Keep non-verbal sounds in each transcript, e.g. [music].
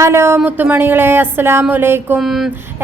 Hello മുത്തുമണികളെ അസ്സലാമു അലൈക്കും.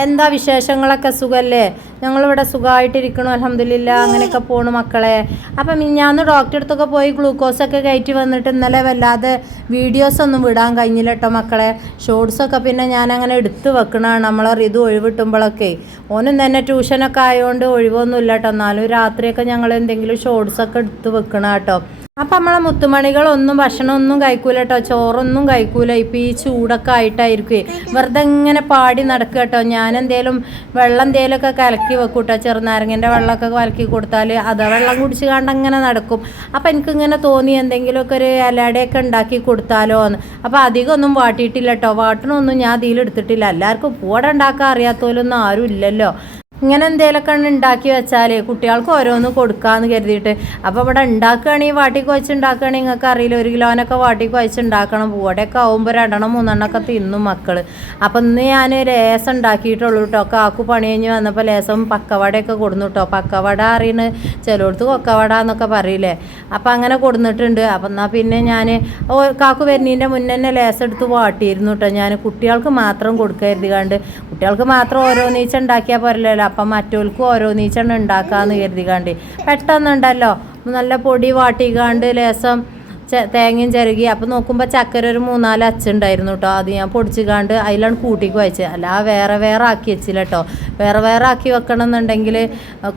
എന്താ വിശേഷങ്ങളൊക്കെ സുഖല്ലേ? ഞങ്ങളിവിടെ സുഖമായിട്ടിരിക്കണു അലഹമില്ല അങ്ങനെയൊക്കെ പോണു മക്കളെ. അപ്പം ഞാൻ ഡോക്ടറെ അടുത്തൊക്കെ പോയി ഗ്ലൂക്കോസൊക്കെ കയറ്റി വന്നിട്ട് ഇന്നലെ വല്ലാതെ വീഡിയോസ് ഒന്നും വിടാൻ കഴിഞ്ഞില്ല കേട്ടോ മക്കളെ. ഷോർട്സൊക്കെ പിന്നെ ഞാൻ അങ്ങനെ എടുത്ത് വെക്കണതാണ് നമ്മളെ ഇത് ഒഴിവിട്ടുമ്പോഴൊക്കെ ഓനും തന്നെ ട്യൂഷനൊക്കെ ആയതുകൊണ്ട് ഒഴിവൊന്നുമില്ല കേട്ടോ എന്നാലും രാത്രിയൊക്കെ ഞങ്ങൾ എന്തെങ്കിലും ഷോർട്സൊക്കെ എടുത്തു വെക്കണം കേട്ടോ അപ്പം നമ്മളെ മുത്തുമണികളൊന്നും ഭക്ഷണമൊന്നും കഴിക്കൂല കേട്ടോ ചോറൊന്നും കഴിക്കൂല. ഇപ്പം ഈ ചൂടൊക്കെ ആയിട്ടായിരിക്കും വെറുതെ ഇങ്ങനെ പാടി നടക്കുക കേട്ടോ ഞാൻ എന്തേലും വെള്ളം എന്തേലുമൊക്കെ കലക്കി വെക്കും കേട്ടോ ചെറുനാരങ്ങന്റെ വെള്ളമൊക്കെ കലക്കി കൊടുത്താൽ അത് വെള്ളം കുടിച്ച് കണ്ട് അങ്ങനെ നടക്കും. അപ്പം എനിക്കിങ്ങനെ തോന്നി എന്തെങ്കിലുമൊക്കെ ഒരു ഇലയുടെയൊക്കെ ഉണ്ടാക്കി കൊടുത്താലോ എന്ന്. അപ്പം അധികം ഒന്നും വാട്ടിയിട്ടില്ല കേട്ടോ വാട്ടണമൊന്നും ഞാൻ അതിൽ എടുത്തിട്ടില്ല. എല്ലാവർക്കും പൂടെ ഉണ്ടാക്കാൻ അറിയാത്തവരൊന്നും ആരും ഇല്ലല്ലോ. ഇങ്ങനെ എന്തെങ്കിലുമൊക്കെ ഉണ്ടാക്കി വെച്ചാൽ കുട്ടികൾക്ക് ഓരോന്ന് കൊടുക്കാമെന്ന് കരുതിയിട്ട്. അപ്പോൾ ഇവിടെ ഉണ്ടാക്കുകയാണെങ്കിൽ വാട്ടി കുഴച്ച് ഉണ്ടാക്കുകയാണെങ്കിൽ നിങ്ങൾക്ക് അറിയില്ല. ഒരു കിലോനൊക്കെ വാട്ടി കുഴച്ച് ഉണ്ടാക്കണം പൂവടയൊക്കെ ആകുമ്പോൾ രണ്ടെണ്ണം മൂന്നെണ്ണമൊക്കെ തിന്നും മക്കൾ അപ്പോൾ ഇന്ന് ഞാൻ ലേസം ഉണ്ടാക്കിയിട്ടുള്ളൂ കേട്ടോ കാക്കു പണി കഴിഞ്ഞ് വന്നപ്പോൾ ലേസം പക്കവടയൊക്കെ കൊടുന്നു കേട്ടോ പക്കവട അറിയണ് ചിലയിടത്ത് കൊക്കവട എന്നൊക്കെ പറയില്ലേ. അപ്പോൾ അങ്ങനെ കൊടുന്നിട്ടുണ്ട്. അപ്പം എന്നാൽ പിന്നെ ഞാൻ കാക്കു വരുന്നതിന്റെ മുന്നേ ലേസം എടുത്ത് വാട്ടിയിരുന്നു കേട്ടോ ഞാൻ കുട്ടികൾക്ക് മാത്രം കൊടുക്കരുത് കണ്ട് കുട്ടികൾക്ക് മാത്രം ഓരോ നീച്ച ഉണ്ടാക്കിയാൽ പോരല്ലോ അപ്പം മറ്റോൽക്കും ഓരോ ഉണ്ടാക്കാന്ന് കരുതികാണ്ട് പെട്ടെന്നുണ്ടല്ലോ. നല്ല പൊടി വാട്ടിക്കാണ്ട് ലേസം തേങ്ങയും ചിരകി അപ്പം നോക്കുമ്പോൾ ചക്കര ഒരു മൂന്നാൽ അച്ചുണ്ടായിരുന്നു കേട്ടോ അത് ഞാൻ പൊടിച്ചുകാണ്ട് അതിലാണ് കൂട്ടിക്ക് വെച്ചത് അല്ല വേറെ വേറെ ആക്കി വെച്ചില്ല കേട്ടോ വേറെ വേറെ ആക്കി വെക്കണം എന്നുണ്ടെങ്കിൽ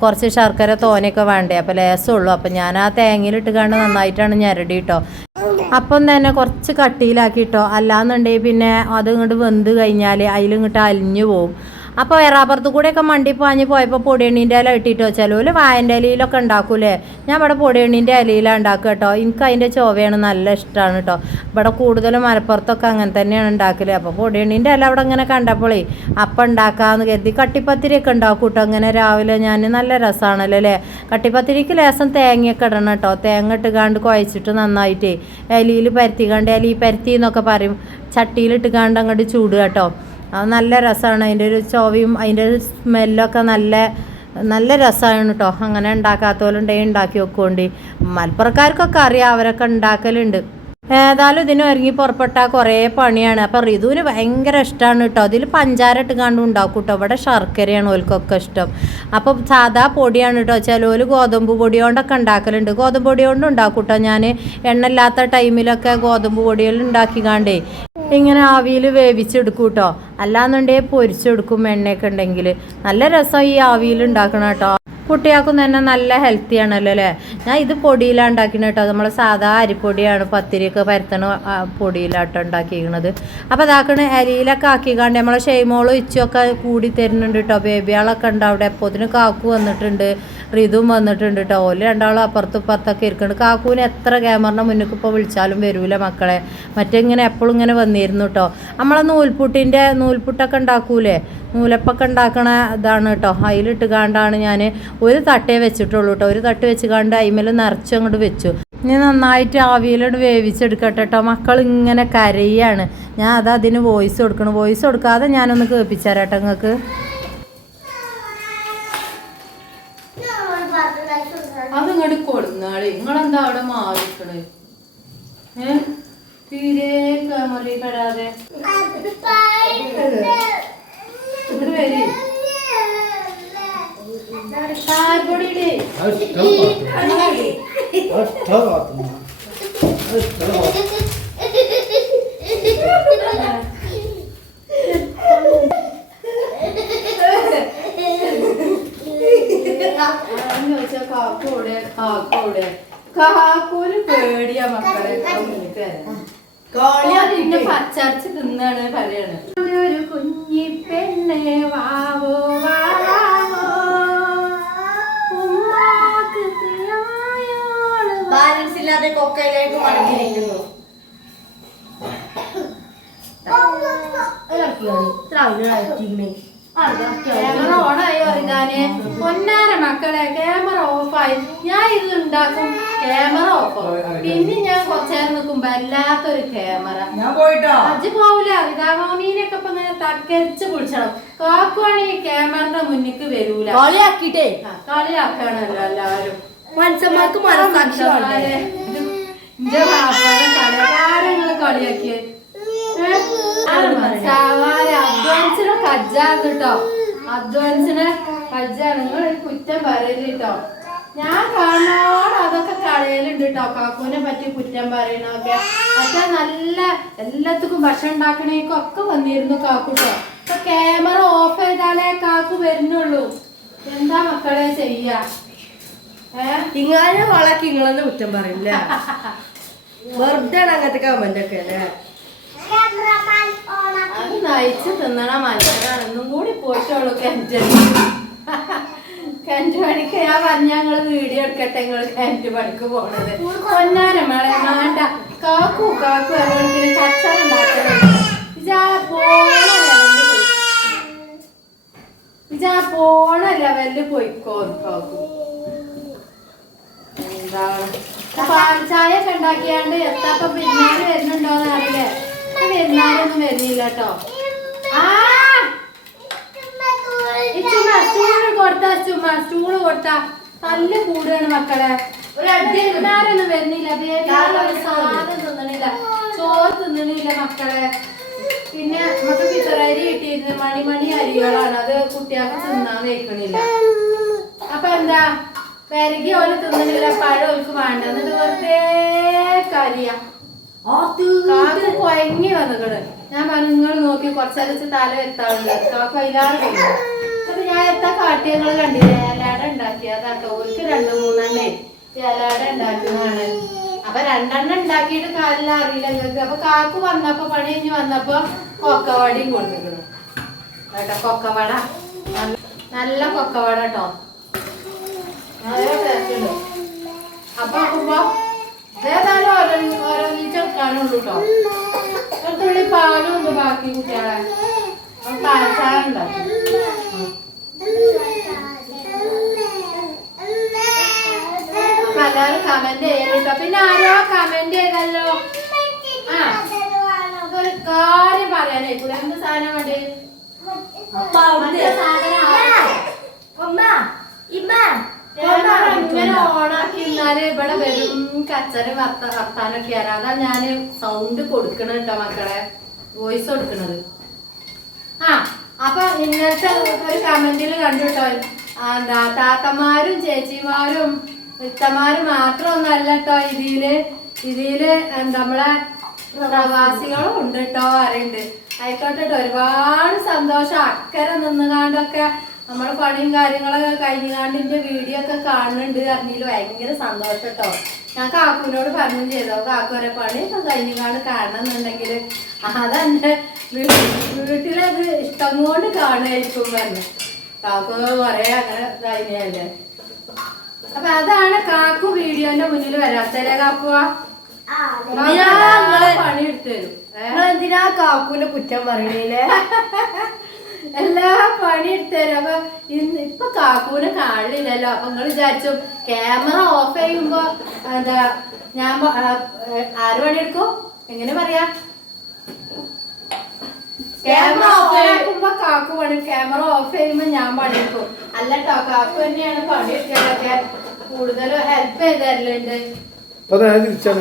കുറച്ച് ശർക്കര തോനെയൊക്കെ വേണ്ടേ. അപ്പോൾ ലേസമുള്ളൂ അപ്പം ഞാൻ ആ തേങ്ങയിലിട്ട് കണ്ട് നന്നായിട്ടാണ് ഞരടി കേട്ടോ അപ്പം തന്നെ കുറച്ച് കട്ടിയിലാക്കി കേട്ടോ അല്ലാന്നുണ്ടെങ്കിൽ പിന്നെ അത് ഇങ്ങോട്ട് വെന്ത് കഴിഞ്ഞാൽ അതിലിങ്ങോട്ട് അലിഞ്ഞു പോവും. അപ്പോൾ എറാപ്പുറത്ത് കൂടെയൊക്കെ മണ്ടി പാഞ്ഞ് പോയപ്പോൾ പൊടിയണ്ണീന്റെ ഇല ഇട്ടിട്ട് വെച്ചാലും വായന്റെ ഇലയിലൊക്കെ ഉണ്ടാക്കൂലേ? ഞാൻ ഇവിടെ പൊടിയണ്ണീന്റെ ഇലയിലാണ് ഉണ്ടാക്കുക കേട്ടോ. എനിക്ക് അതിന്റെ ചൊവയാണ് നല്ല ഇഷ്ടമാണ് കേട്ടോ. ഇവിടെ കൂടുതലും മലപ്പുറത്തൊക്കെ അങ്ങനെ തന്നെയാണ് ഉണ്ടാക്കൽ. അപ്പോൾ പൊടിയണ്ണീന്റെ ഇല അവിടെ ഇങ്ങനെ കണ്ടപ്പോളേ അപ്പം ഉണ്ടാക്കാമെന്ന് കരുതി കട്ടിപ്പത്തിരിയൊക്കെ ഉണ്ടാക്കും കേട്ടോ. അങ്ങനെ രാവിലെ ഞാൻ നല്ല രസമാണല്ലോ അല്ലേ? കട്ടിപ്പത്തിരിക്ക് ലേസം തേങ്ങയൊക്കെ ഇടണം കേട്ടോ. തേങ്ങ ഇട്ടുകാണ്ട് കുഴച്ചിട്ട് നന്നായിട്ട് ഇലയിൽ പരത്തിക്കാണ്ട് ഇലയിൽ പരത്തി എന്നൊക്കെ പറയും. ചട്ടിയിലിട്ടുകാണ്ട് അങ്ങോട്ട് ചൂടുക കേട്ടോ. അത് നല്ല രസമാണ് അതിന്റെ ഒരു ചൊവയും അതിന്റെ ഒരു സ്മെല്ലൊക്കെ നല്ല നല്ല രസമാണ് കേട്ടോ അങ്ങനെ ഉണ്ടാക്കാത്തവരുണ്ടെങ്കിൽ ഉണ്ടാക്കി വെക്കുകൊണ്ട് മലപ്പുറക്കാർക്കൊക്കെ അറിയാം അവരൊക്കെ ഉണ്ടാക്കലുണ്ട്. ഏതായാലും ഇതിന് ഒരുങ്ങി പുറപ്പെട്ടാൽ കുറേ പണിയാണ്. അപ്പോൾ ഋതുവിന് ഭയങ്കര ഇഷ്ടമാണ് കേട്ടോ അതിൽ പഞ്ചാര ഇട്ട് കണ്ട് ഉണ്ടാക്കും കേട്ടോ ഇവിടെ ശർക്കരയാണ് ഓൽക്കൊക്കെ ഇഷ്ടം. അപ്പോൾ സാധാ പൊടിയാണ് കേട്ടോ ചിലവർ ഗോതമ്പ് പൊടി കൊണ്ടൊക്കെ ഉണ്ടാക്കലുണ്ട്. ഗോതമ്പ് പൊടി കൊണ്ട് ഉണ്ടാക്കും കേട്ടോ ഞാൻ എണ്ണ ഇല്ലാത്ത ടൈമിലൊക്കെ ഗോതമ്പ് പൊടികൾ ഉണ്ടാക്കിക്കാണ്ടേ ഇങ്ങനെ ആവിയിൽ വേവിച്ചെടുക്കും കേട്ടോ അല്ലാന്നുണ്ടെങ്കിൽ പൊരിച്ചെടുക്കും എണ്ണയൊക്കെ ഉണ്ടെങ്കിൽ. നല്ല രസം ഈ ആവിയിൽ ഉണ്ടാക്കണം കേട്ടോ. കുട്ടികൾക്കും തന്നെ നല്ല ഹെൽത്തി ആണല്ലോ അല്ലേ? ഞാൻ ഇത് പൊടിയിലാണ് ഉണ്ടാക്കുന്നത് കേട്ടോ. നമ്മൾ സാധാ അരിപ്പൊടിയാണ് പത്തിരിയൊക്കെ പരത്തണ പൊടിയിലാട്ടോ ഉണ്ടാക്കിയിരിക്കണത്. അപ്പോൾ അതാക്കണ അരിയിലൊക്കെ ആക്കിക്കാണ്ട് നമ്മളെ ഷെയ്മോളും ഇച്ചൊക്കെ കൂടി തരുന്നുണ്ട് കേട്ടോ. ബേബിയാളൊക്കെ ഉണ്ട് അവിടെ. എപ്പോത്തിന് കാക്കു വന്നിട്ടുണ്ട് റിതും വന്നിട്ടുണ്ട് കേട്ടോ. ഓൽ രണ്ടാളും അപ്പുറത്തും ഇപ്പുറത്തൊക്കെ ഇരിക്കുന്നുണ്ട് കാക്കുവിന് എത്ര ക്യാമറിന്റെ മുന്നിൽ ഇപ്പോൾ വിളിച്ചാലും വരൂല മക്കളെ. മറ്റേ ഇങ്ങനെ എപ്പോഴും ഇങ്ങനെ വന്നിരുന്നു കേട്ടോ. നമ്മളെ നൂൽപുട്ടിന്റെ നൂൽപുട്ടൊക്കെ ഉണ്ടാക്കൂലേ? നൂലപ്പൊക്കെ ഉണ്ടാക്കണ ഇതാണ് കേട്ടോ അതിലിട്ട് കാണ്ടാണ് ഞാൻ ഒരു തട്ടേ വെച്ചിട്ടുള്ളൂ കേട്ടോ ഒരു തട്ട് വെച്ച് കണ്ട് അയിമേൽ നിറച്ച് അങ്ങോട്ട് വെച്ചു. ഇനി നന്നായിട്ട് ആവിയിലോട്ട് വേവിച്ചെടുക്കട്ടെ കേട്ടോ മക്കൾ ഇങ്ങനെ കരയാണ്. ഞാൻ അത് അതിന് വോയിസ് കൊടുക്കണം. വോയിസ് കൊടുക്കാതെ ഞാനൊന്ന് കേൾപ്പിച്ചാരാട്ടോ നിങ്ങൾക്ക് അത് ഇങ്ങോട്ട് കൊടുന്നാളെ. നിങ്ങളെന്താ അവിടെ മാറിക്കണേ? ഏ? തീരെ കമലി പെടാതെ. ഇവിടെ വരി. ചായപ്പൊടിയിടേ കാക്കോടെ കാക്കൂന് പേടിയാ മക്കളെ. പച്ചരച്ച് തിന്നാണ് പറയാണ് ബാലൻസ് ഇല്ലാതെ കൊക്കയിലേക്ക് മടങ്ങിയിരിക്കുന്നു. ക്യാമറ ഓണായി അറിയാനെ പൊന്നാര മക്കളെ ക്യാമറ ഓഫായി ഞാൻ ഇത് ഉണ്ടാക്കും. ക്യാമറ ഓഫ് പിന്നെ ഞാൻ കുറച്ചേരം നിൽക്കുമ്പോ വല്ലാത്തൊരു ക്യാമറ ഞാൻ പോയിട്ടോ? അജ് പോവില്ല. ഇതാമോനീനൊക്കെ ഇപ്പൊ ഇങ്ങനെ തക്കരിച്ച് പിടിച്ചണം കാക്കുവാണെങ്കിൽ ക്യാമറയുടെ മുന്നിക്ക് വരൂല. കളിയാക്കിട്ടേ കളിയാക്കാണല്ലോ എല്ലാവരും. മനുഷ്യന്മാർക്ക് കളിയാക്കിയത് സവാല അധ്വാനിച്ചിനെ കജ്ജാണ് കേട്ടോ അധ്വാനിച്ചിനെ കജ്ജാണ് നിങ്ങൾ കുറ്റം പറയൽ കേട്ടോ ഞാൻ കാണാട് അതൊക്കെ കളയലുണ്ട് കേട്ടോ കാക്കൂനെ പറ്റി കുറ്റം പറയണൊക്കെ പക്ഷെ നല്ല എല്ലാത്തുക്കും ഭക്ഷണം ഉണ്ടാക്കണേക്കും ഒക്കെ വന്നിരുന്നു കാക്കൂട്ടോ കേട്ടോ ഇപ്പൊ ക്യാമറ ഓഫ് ചെയ്താലേ കാക്കു വരുന്നുള്ളൂ. എന്താ മക്കളെ ചെയ്യാ? ഇങ്ങനെ വളക്ക് ഇങ്ങളെന്ന് കുറ്റം പറയില്ല വെറുതെ അങ്ങനത്തെ കമന്റ് ഒക്കെ അല്ലേ നയിച്ച് തിന്നണ ഒന്നും കൂടി പോയിട്ടുള്ളൂ കിണറ്റ് കിണറ്റ് പണിക്ക് ഞാൻ പറഞ്ഞ ഞങ്ങൾ വീഡിയോ എടുക്കട്ടെ ഞങ്ങൾ കിണറ്റ് പണിക്ക് പോണത്. പൊന്നാരം മേളെ വേണ്ട കാക്കു കാക്കു പിന്നെ കച്ചറ ഉണ്ടാക്കുന്നുണ്ട് പോണ ലെവലിൽ പോയിക്കോ കാക്കു. എന്താണ് പാൽ ചായ ഒക്കെ ഉണ്ടാക്കിയാണ്ട് എത്താപ്പ പെരുന്നാൾ വരുന്നുണ്ടോന്ന് അറിയില്ലേ. പെരുന്നാളൊന്നും വരുന്നില്ല കേട്ടോ. സ്റ്റൂൾ കൊടുത്താ ചുമ സ്റ്റൂൾ കൊടുത്താ നല്ല കൂടുകയാണ് മക്കളെ. പെരുന്നാളൊന്നും വരുന്നില്ല. പെരുന്നാളൊരു സാധനം തിന്നണില്ല. ചോറ് തിന്നണില്ല മക്കളെ. പിന്നെ നമുക്ക് പിത്തറരി കിട്ടിയിരുന്നു മണിമണി അരികളാണ്. അത് കുട്ടികൾക്ക് തിന്നാൻ വെക്കണില്ല അപ്പൊ എന്താ? പെരകി ഓൽ തിന്നണില്ല പഴം ഓൽക്ക് വേണ്ട. എന്നിട്ട് വെറുതെ കരിയ. കാക്ക് കൊയങ്ങി വന്നിക്കണ്. ഞാൻ പറഞ്ഞു നിങ്ങൾ നോക്കി കുറച്ചരച്ച് തല എത്താറുണ്ട് കാക്ക് കഴിഞ്ഞു അപ്പൊ ഞാൻ എത്താ കാട്ടി ഞങ്ങൾ കണ്ടില്ലേ ഇലാട ഉണ്ടാക്കിയതാട്ടോ ഓൽക്ക് രണ്ട് മൂന്നെണ്ണേ ഇലാട ഉണ്ടാക്കുന്നതാണ്. അപ്പൊ രണ്ടെണ്ണം ഉണ്ടാക്കിയിട്ട് കാലിൽ അറിയില്ല നിങ്ങൾക്ക് അപ്പൊ കാക്ക് വന്നപ്പോ പണി കഴിഞ്ഞ് വന്നപ്പോ കൊക്കവാടിയും കൊണ്ടുവന്നു കേട്ടോ കൊക്കവട. നല്ല കൊക്കവട കേട്ടോ. അപ്പൊ ഏതായാലും ഓരോ ഓരോന്നിച്ച് വെക്കാനുള്ളൂ കേട്ടോ ഒരു ബാക്കി കുട്ടികളെ അപ്പൊ പാൽച്ചായ ഉണ്ടാക്കി എല്ലാവരും കമന്റ് ചെയ്യട്ടോ പിന്നെ കമന്റ് ചെയ്തല്ലോ ആ കാര്യം പറയാനായിരിക്കും എന്ത് സാധനം വേണ്ടി മറ്റേ സാധനം ഇങ്ങനെ ഓണാക്കി എന്നാൽ ഇവിടെ വെറും കച്ചറി വർത്ത വർത്താനൊക്കെയാണ് അതാ ഞാൻ സൗണ്ട് കൊടുക്കണ മക്കളെ. വോയിസ് കൊടുക്കണത്. ആ അപ്പൊ ഇന്നത്തെ ഒരു കമന്റിൽ കണ്ടു കേട്ടോ എന്താ താത്തമാരും ചേച്ചിമാരും ഇത്തമാരും മാത്രമൊന്നല്ല കേട്ടോ ഇതിൽ. ഇതിൽ നമ്മളെ പ്രവാസികളും ഉണ്ട് കേട്ടോ അറിയുണ്ട് ആയിക്കോട്ടെ ഒരുപാട് സന്തോഷം. അക്കരെ നിന്നുകാണ്ടൊക്കെ നമ്മളെ പണിയും കാര്യങ്ങളൊക്കെ കഴിഞ്ഞാണ്ടിന്റെ വീഡിയോ ഒക്കെ കാണുന്നുണ്ട് അറിഞ്ഞതിൽ ഭയങ്കര സന്തോഷം കേട്ടോ ഞാൻ കാക്കുവിനോട് പറഞ്ഞു ചെയ്തോ. കാക്കു വരെ പണിയൊക്കെ കഴിഞ്ഞാണ്ട് കാണണമെന്നുണ്ടെങ്കിൽ അതെന്റെ വീട്ടിലത് ഇഷ്ടം കൊണ്ട് കാണുമായിരിക്കും പറഞ്ഞു. കാക്കു കുറെ അങ്ങനെ കഴിഞ്ഞല്ലേ അപ്പൊ അതാണ് കാക്കു വീഡിയോന്റെ മുന്നിൽ വരാത്തല്ലേ കാക്കുവാ പണി എടുത്തു തരും? എന്തിനാ കാക്കുവിന്റെ കുറ്റം പറയണില്ലേ [laughs] എല്ലാ പണി എടുത്തരും അപ്പൊ ഇന്ന് ഇപ്പൊ കാക്കൂനെ കാണില്ലല്ലോ. അപ്പൊ നിങ്ങൾ വിചാരിച്ചു ക്യാമറ ഓഫ് ചെയ്യുമ്പോ എന്താ ഞാൻ ആര് പണിയെടുക്കും? എങ്ങനെ പറയാ? ക്യാമറ ഓഫ് ആക്കുമ്പോ കാക്കു പണി ക്യാമറ ഓഫ് ചെയ്യുമ്പോ ഞാൻ പണിയെടുക്കും. അല്ല കേട്ടോ കാക്കു തന്നെയാണ് പണിയെടുക്കാനൊക്കെ കൂടുതലും ഹെൽപ്പ് ചെയ്ത് തരലുണ്ട് നേരെ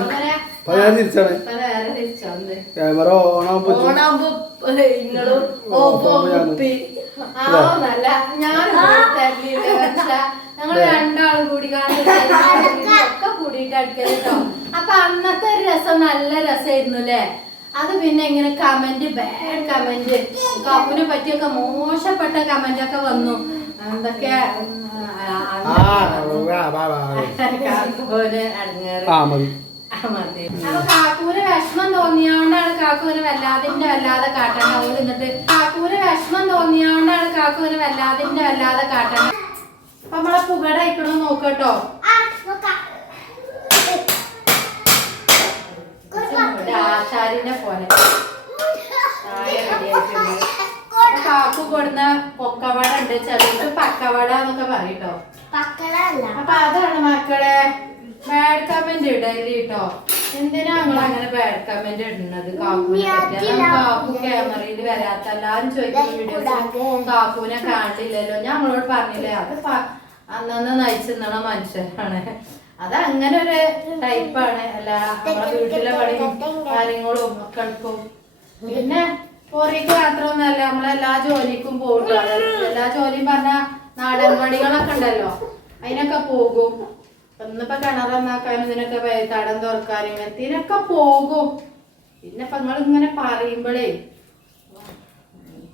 അങ്ങനെ നേരെ തിരിച്ചാണ് ക്യാമറ ഓണാകുമ്പോ ഞങ്ങൾ രണ്ടാളും കൂടി ഒക്കെ കൂടിയിട്ട് അടുക്കൽ കേട്ടോ അപ്പൊ അന്നത്തെ ഒരു രസം നല്ല രസമായിരുന്നു അല്ലേ അത് പിന്നെ ഇങ്ങനെ കമന്റ് ബാഡ് കമന്റ് കപ്പിനെ പറ്റിയൊക്കെ മോശപ്പെട്ട കമന്റ് ഒക്കെ വന്നു. എന്തൊക്കെ അടങ്ങേറി. അപ്പൊ കാക്കൂര് വിഷമം തോന്നിയോണ്ടാണ് കാക്കൂര് വല്ലാതിന്റെ വല്ലാതെ കാട്ടണ്ട ഓൽ എന്നിട്ട് കാക്കൂര് വിഷമം തോന്നിയോണ്ടാണ് കാക്കൂര് വല്ലാതിന്റെ വല്ലാതെ കാട്ടണ. അപ്പൊ നമ്മളെ പുകട അയക്കണോ നോക്കട്ടോ. ആശാരിന്റെ ആശാരിനെ പോലെ. കാക്കു കൊടുന്ന പൊക്കവട ഉണ്ട്. ചിലർക്ക് പക്കവട എന്നൊക്കെ പറയട്ടോ. അപ്പൊ അതാണ് മക്കളെ ബാഡ് കമന്റ് ഇടല്ലേ കേട്ടോ എന്തിനാ നിങ്ങൾ അങ്ങനെ ബാഡ് കമന്റ് ഇടുന്നത്? കാക്കൂനെ പറ്റി. കാക്കു ക്യാമറയിൽ വരാത്തല്ലാന്ന് ചോദിക്കുന്ന വീഡിയോസ് കാക്കൂനെ കാണില്ലല്ലോ. ഞാൻ നമ്മളോട് പറഞ്ഞില്ലേ അത് അന്നന്ന് നയിച്ചിന്നണ മനുഷ്യരാണ് അത് അങ്ങനെ ഒരു ടൈപ്പാണ്. അല്ല നമ്മളെ വീട്ടിലെ പണിയും കാര്യങ്ങളും മക്കൾക്കും. പിന്നെ പൊറിക്ക് മാത്രമൊന്നല്ല നമ്മളെല്ലാ ജോലിക്കും പോകും എല്ലാ ജോലിയും പറഞ്ഞ നാടൻ പണികളൊക്കെ ഉണ്ടല്ലോ. അതിനൊക്കെ പോകും. ഇന്നിപ്പോ കിണറന്നാക്കാനും ഇതിനൊക്കെ തടം തുറക്കാനും ഇങ്ങനത്തേനൊക്കെ പോകും. പിന്നെ ഇപ്പൊ നിങ്ങൾ ഇങ്ങനെ പറയുമ്പോഴേ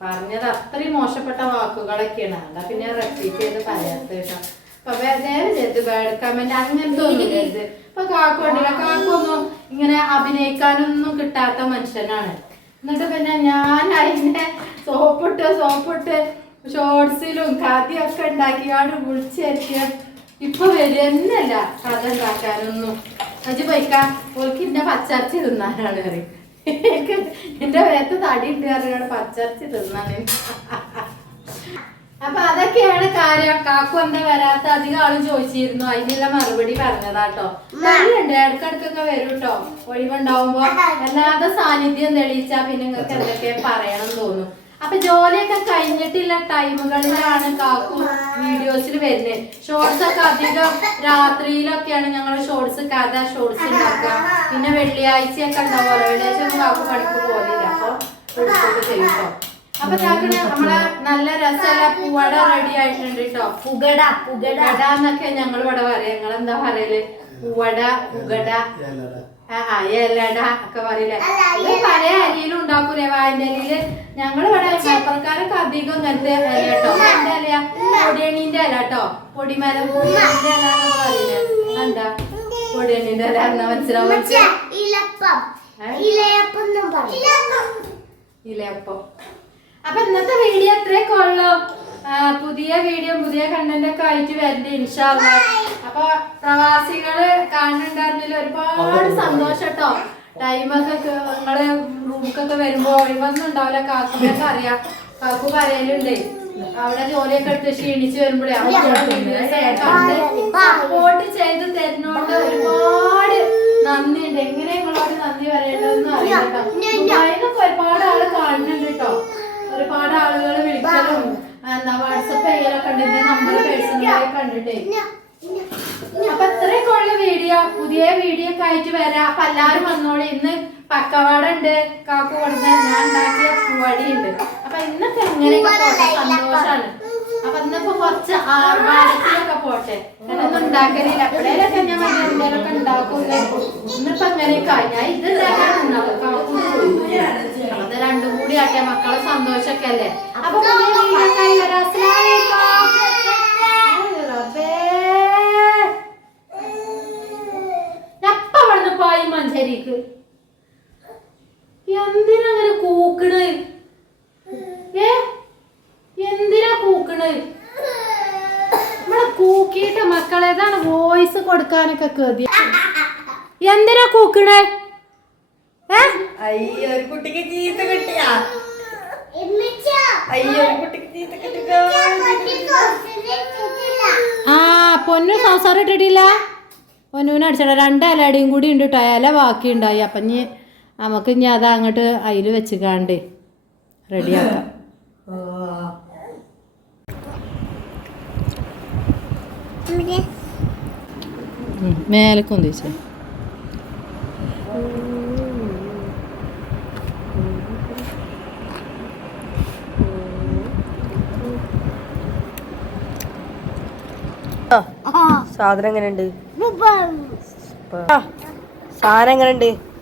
പറഞ്ഞത് അത്രയും മോശപ്പെട്ട വാക്കുകളൊക്കെയാണ്. അതാ പിന്നെ റെപ്പീറ്റ് ചെയ്ത് പറയാത്ത കേട്ടോ. അപ്പൊ വേ- ദയവ് ബാഡ് കമന്റ് അങ്ങനത്തെ ഒന്നും ചെയ്ത് ഇപ്പൊ കാക്കു ഉണ്ടല്ലോ കാക്കൊന്നും ഇങ്ങനെ അഭിനയിക്കാനൊന്നും കിട്ടാത്ത മനുഷ്യനാണ്. എന്നിട്ട് പിന്നെ ഞാൻ അതിനെ സോപ്പിട്ട് സോപ്പിട്ട് ഷോർട്സിലും കഥയൊക്കെ ഉണ്ടാക്കിയാണ് വിളിച്ചേരിക്കുക ഇപ്പൊ വരുന്നല്ല കഥ ഉണ്ടാക്കാനൊന്നും അജി പൈക്ക ഓൾക്ക് എന്റെ പച്ചറച്ചി തിന്നാനാണ് പറയും. എന്റെ വേത്ത് തടി ഉണ്ട് അറിയാണ് പച്ചർച്ചി തിന്നാണ് അപ്പൊ അതൊക്കെയാണ് കാര്യം. കാക്കു എന്താ വരാത്ത അധികം ആളും ചോദിച്ചിരുന്നു. അതിനുള്ള മറുപടി പറഞ്ഞതാട്ടോ. വരുന്നുണ്ട് ഇടക്കിടക്കൊക്കെ വരും കേട്ടോ ഒഴിവുണ്ടാവുമ്പോ. അല്ലാതെ സാന്നിധ്യം തെളിയിച്ചാ പിന്നെ നിങ്ങൾക്ക് എന്തൊക്കെ പറയണം തോന്നും. അപ്പൊ ജോലിയൊക്കെ കഴിഞ്ഞിട്ടില്ല ടൈമുകളിലാണ് കാക്കു വീഡിയോസിൽ വരുന്നത് ഷോർട്സ് ഒക്കെ അധികം രാത്രിയിലൊക്കെയാണ് ഞങ്ങൾ ഷോർട്സ് കഥ ഷോർട്സ് ഉണ്ടാക്കുക പിന്നെ വെള്ളിയാഴ്ചയൊക്കെ ഉണ്ടാവുമല്ലോ വെള്ളിയാഴ്ച ഒന്നും കാക്കു പണിക്ക് പോകുന്നില്ല അപ്പൊ ചെയ്യും. അപ്പൊ കാക്കിന് നമ്മളെ നല്ല രസമല്ല പൂവട റെഡി ആയിട്ടുണ്ട് കേട്ടോ പുകട പുകട. എന്നൊക്കെ ഞങ്ങൾ ഇവിടെ പറയാം. ഞങ്ങൾ എന്താ പറയൽ? പൂവട ഉകട ഏലട ഒക്കെ പറയില്ലേ? പല അരിയിലും ഉണ്ടാക്കൂലേ വായന്റെ അരിയിൽ? ഞങ്ങൾ ഇവിടെ മലപ്പുറക്കാരൊക്കെ അധികം ഇങ്ങനത്തെ ഇല കേട്ടോ. ഇല പൊടിയണീന്റെ ഇല കേട്ടോ. പൊടിമരം പൊടിയണീന്റെ ഇല എന്നൊക്കെ പറയില്ലേ? എന്താ പൊടിയണീന്റെ ഇല എന്നാ മനസ്സിലാവും? ഇലയപ്പം അപ്പൊ ഇന്നത്തെ വീഡിയോ അത്രയൊക്കെ ഉള്ളു. പുതിയ വീഡിയോ പുതിയ കണ്ടന്റ് ഒക്കെ ആയിട്ട് വരണ്ടേ ഇൻഷാല്ല അപ്പൊ പ്രവാസികൾ കാണുന്നുണ്ടായിരുന്നില്ല. ഒരുപാട് സന്തോഷം കേട്ടോ ടൈമൊക്കെ നിങ്ങൾ റൂമിക്കൊക്കെ വരുമ്പോ ഒഴിവൊന്നുണ്ടാവില്ല. കാക്കുനൊക്കെ അറിയാം. കാക്കു പറയലുണ്ടേ. അവിടെ ജോലിയൊക്കെ എടുത്ത് ക്ഷീണിച്ച് വരുമ്പോഴേ സപ്പോർട്ട് ചെയ്ത് തരുന്നോണ്ട് ഒരുപാട് നന്ദി ഉണ്ട് എങ്ങനെ നിങ്ങളോട് നന്ദി പറയേണ്ടതെന്ന് അറിയാം ദുബായിന്നൊക്കെ ഒരുപാട് ആൾ കാണുന്നുണ്ട് കേട്ടോ ഒരുപാട് ആളുകൾ വിളിക്കലും എന്താ വാട്സപ്പ് ചെയ്യലൊക്കെ ഉണ്ട്. നമ്പർ പേഴ്സണലായി കണ്ടിട്ടേ. അപ്പൊ ഇത്രയൊക്കെ ഉള്ള വീഡിയോ പുതിയ വീഡിയോ ഒക്കെ ആയിട്ട് വരാം. അപ്പൊ എല്ലാരും വന്നോളി. ഇന്ന് പക്കവാട ഉണ്ട് കാക്കു കൊടുത്ത് ഞാൻ ഉണ്ടാക്കിയ പൂവടി ഉണ്ട് അപ്പൊ ഇന്നൊക്കെ എങ്ങനെയൊക്കെ സന്തോഷാണ്. അപ്പൊ. ഇന്നിപ്പോ കുറച്ച് ആർഭാടത്തിലൊക്കെ പോട്ടെ. ഞാനൊന്നും ഉണ്ടാക്കലില്ല. എപ്പോഴേലൊക്കെ ഞാൻ എന്തെങ്കിലുമൊക്കെ ഉണ്ടാക്കുന്നേ ഇന്നിപ്പോ എങ്ങനെയൊക്കെ ഞാൻ ഇത് ഉണ്ടാക്കാൻ കാക്കു ഇത് രണ്ടും കൂടി ആട്ടെ മക്കളെ സന്തോഷൊക്കെ അല്ലേ? അപ്പൊ പുതിയ വീഡിയോ ഒക്കെ ആയി വരാം അസ്സലാമു അലൈക്കും. റബ്ബേ. എപ്പ ഇവിടുന്ന് പോയി മഞ്ചേരിക്ക് എന്തിനങ്ങനെ കൂക്കണ് ഏ എന്തിനാ കൂക്കണ് ഇവിടെ കൂക്കിയിട്ട് മക്കളേതാണ് വോയിസ് കൊടുക്കാനൊക്കെ കേതി എന്തിനാ കൂക്കണേ? ഏ? അയ്യോ ഒരു കുട്ടിക്ക് ചീത്ത കിട്ടിയാ? ഇമ്മിച്ചാ, അയ്യോ ഒരു കുട്ടിക്ക് ചീത്ത കിട്ടിക്കോ? പൊട്ടി സോസിൽ ഇട്ടിട്ടില്ല. ആ പൊന്നു സംസാരം ഇട്ടിട്ടില്ല? പൊന്നൂന് അടിച്ചട രണ്ട് ഇലയുടെയും കൂടി ഉണ്ട് കേട്ടോ ഇല ബാക്കി ഉണ്ടായി അപ്പം ഇനി നമുക്ക് ഇനി അത് അങ്ങോട്ട് അതിൽ വെച്ച് കാണ്ട് റെഡിയാക്കാം ഇമ്മിച്ചാ, മേലക്കൊന്ന് ചോദിച്ചേ സാധനം എങ്ങനെയുണ്ട്. സാധനം എങ്ങനെയുണ്ട്?